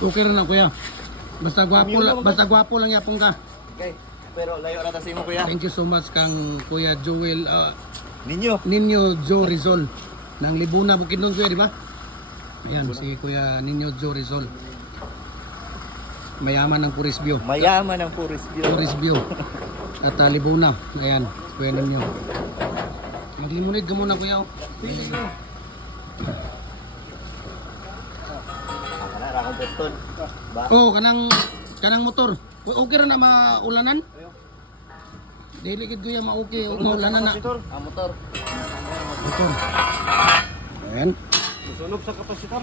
Okay rin na kuya. Basta gwapo lang yapon ka. Okay. Pero layo na tayo mo kuya. Thank you so much kang Kuya Joel Ninyo Joe Rizal ng Libuna Bukidnon kuya, di ba? Ayan, si Kuya Ninyo Joe Rizal. Mayaman ng Puris View. Puris View. At Libuna. Ayan, Kuya Ninyo. Maglimunid ka muna kuya. Rakong piston. Oh, kanang motor. Okay ra na maulanan? Dili gid kuya ma-okay, maulanan na. Motor. Motor. Ayan. Susunog sa kapasitor.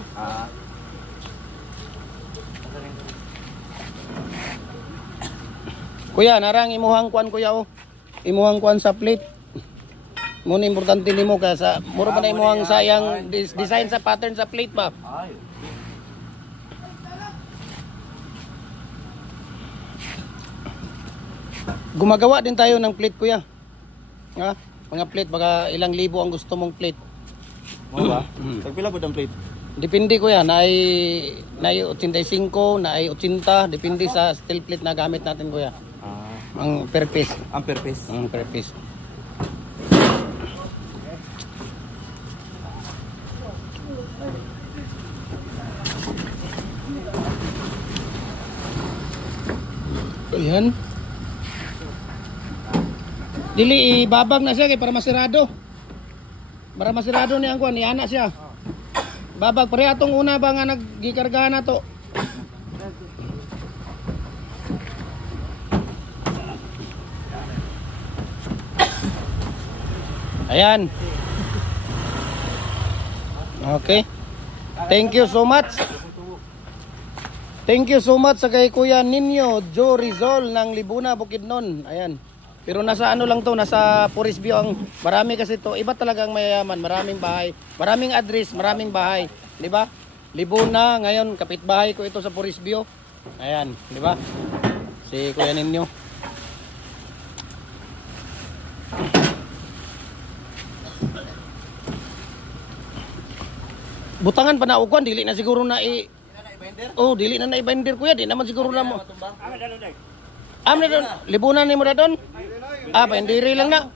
Kuya, narang imuhang kuan kuya oh. Imuhang kuan sa plate. Muna importante nimo kaya sa mura pa na imuhang sayang design sa pattern sa plate ba? Ay. Gumagawa din tayo ng plate kuya. Ha? Mga plate baka ilang libo ang gusto mong plate. Mo ba? Pagpila po ang plate? Depende kuya, na ay 85, na ay 80, depende sa steel plate na gamit natin kuya. Ang per piece. Ang per piece. Ang per piece. Ayan. Dili ibabag na siya kay para masirado. Para masirado ni ang kuan, ni ana siya. Babag pare atong una ba nga naggikargahan na to. Ayan. Okay. Thank you so much. Thank you so much sa kay Kuya Ninyo Joe Rizal ng Libuna Bukidnon. Ayan. Pero nasa ano lang to, nasa Puris View ang marami kasi to. Iba talagang mayayaman, maraming bahay, maraming address, maraming bahay, 'di ba? Libuna ngayon kapitbahay ko ito sa Puris View. Ayan, 'di ba? Si Kuya Ninyo. Butangan pa na ukwan, dili na siguro na oh, dili na na-binder kuya, di naman siguro na mo. Na doon, libunan ni mo na doon? Bindiri lang na.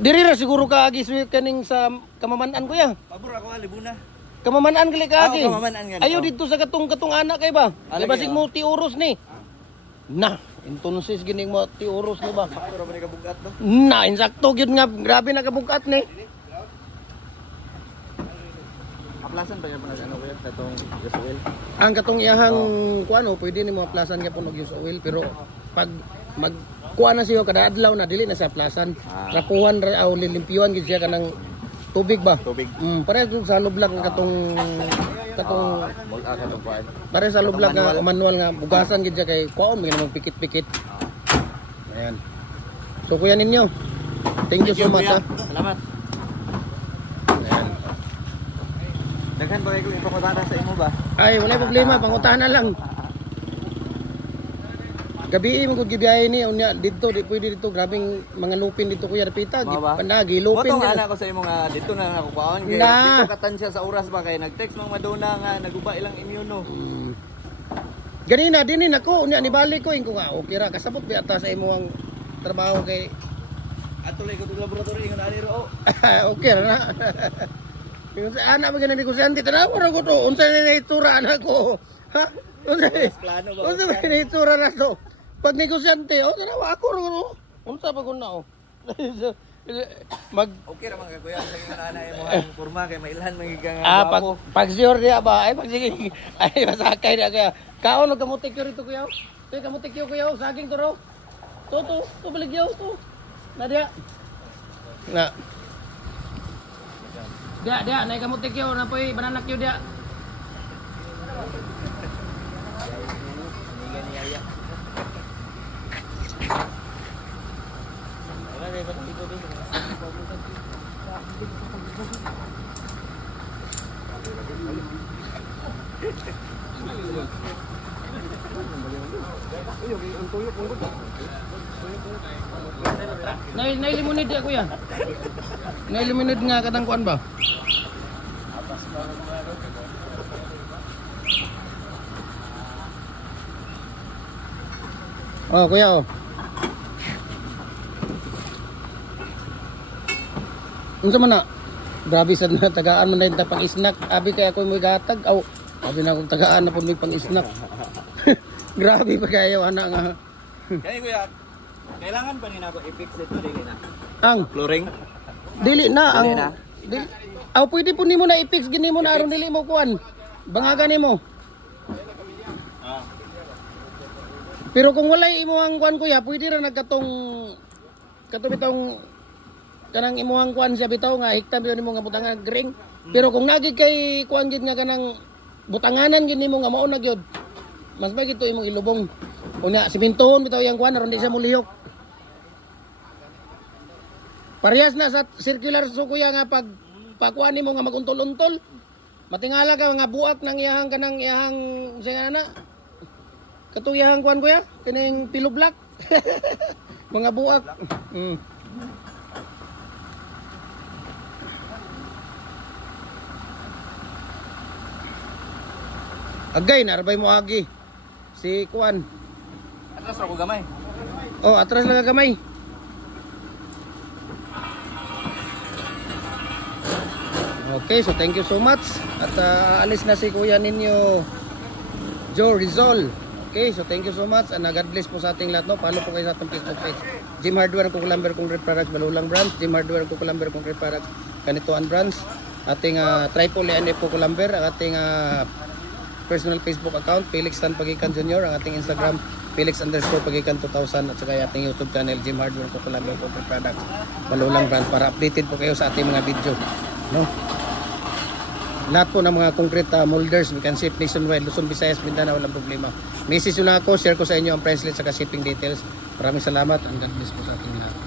Diri ra siguro ka agi kaning sa Kamaman-an kuya. Pabor ako libuna. Kamaman-an gali ka agi. Ayo dito dito sa katong anak kay ba? Di ba sig mo ti uros ni? Na, entonces gining mo ti uros ni ba? Sakto ra ba ni kabugat no? Na, insakto gyud nga grabe na kabugat ni. Aplasan pa yan pa ano kuya katong gas oil. Ang katong iyahang kuano, pwede ni mo aplasan ka punog use oil pero pag magkuha na siya kada adlaw na dili na sa aplasan. Rapuhan ra o lilimpyuhan gid siya kanang tubig ba? Tubig. Pare sa lublag katong katong kuan. Pare sa lublag nga manual nga bugasan gid siya kay kuon may namang pikit-pikit. Ayan. So Kuya Ninyo, thank you so much ha. Salamat. Daghan ba kayo ipangutana sa imo ba? Ay, wala problema, pangutana lang. Gabi mo gud gibiyahe ni unya dito, di pwede dito grabing mga lupin dito kuya Rapita, gipandagi lupin. Moto ana ko sa imo nga dito na ako kuan kay dito katansya sa oras ba kay nag-text mang maduna nga naguba ilang inyo no. Ganina dinhin ako unya ni balik ko ingo nga okay ra kasabot bi ata sa imo ang trabaho kay atuloy ko sa laboratory nga ani ro. Okay ra na. Yung sa anak magana ni ko sa anti tanaw ra ko to unsa ni itura anak ko. Ha? Unsa ni itura na to? Pag negosyante, tanawa ako ro. Unsa pa kun na okay ra man ka kuya sa imong nanay mo ang porma kay mailhan magigang gwapo. Pag sure dia ba ay pag sige ay masakay na kaya. Kaon og kamutik rito kuya. Tay kamutik kuya saging to ro. To baligyaw to. Na dia. Na. Dia, naik kamu tekyo na poy bananak yo dia. Nay limunid dia kuya. Na-illuminate nga katang kuan ba? Oh, kuya oh. Unsa man na? Grabe sad na tagaan man na pang snack. Abi kay ako may gatag. Aw, abi na akong tagaan na pud may pang snack. Grabe pa kayo ana nga. Kaya kuya, kailangan pa nina ako i-fix ito dili na. Ang Flooring. dili na ang Dili na? dili. Aw pwede po nimo na i-fix gini mo na aron dili mo kuan. Bangagan nimo. Ah. Pero kung walay imo ang kuan kuya, pwede ra nagkatong katong kanang imuhang kuan siya bitaw nga hikta biyon nimo nga butangan gring. Pero kung nagi kay kuan gid nga kanang butanganan gid nimo nga mao na gyud. Mas magito imong ilubong. Unya simintohon bitaw yang kuan aron di siya mulihok. Parehas na sa circular so kuya nga pag pakuan nimo nga maguntol-untol. Matingala ka nga buak nang iyahang kanang iyahang siya na. Katong iyahang kuan kuya, kining pillow block. Mga buak. Agay, narabay mo agi. Si Kuan. Atras ra ko gamay. Oh, atras lang gamay. Okay, so thank you so much. At aalis na si Kuya ninyo Joe Rizal. Okay, so thank you so much. And God bless po sa ating lahat. No? Follow po kayo sa ating Facebook page. Jim Hardware, Kukulamber, Concrete Products, Balulang Branch. Jim Hardware, Kukulamber, Concrete Products, Kanituan Branch. Ating Triple NF Kukulamber. Ang ating personal Facebook account, Felix Tan Pagikan Jr. Ang ating Instagram, Felix_Pagikan 2000. At saka yung ating YouTube channel, Jim Hardware, Kukulamber, Concrete Products, Balulang Branch. Para updated po kayo sa ating mga video. No? Lahat po ng mga concrete molders, we can ship nationwide, Luzon, Visayas, Mindanao, walang problema. Message nyo na ako, share ko sa inyo ang price list at shipping details. Maraming salamat, and God bless po sa ating lahat.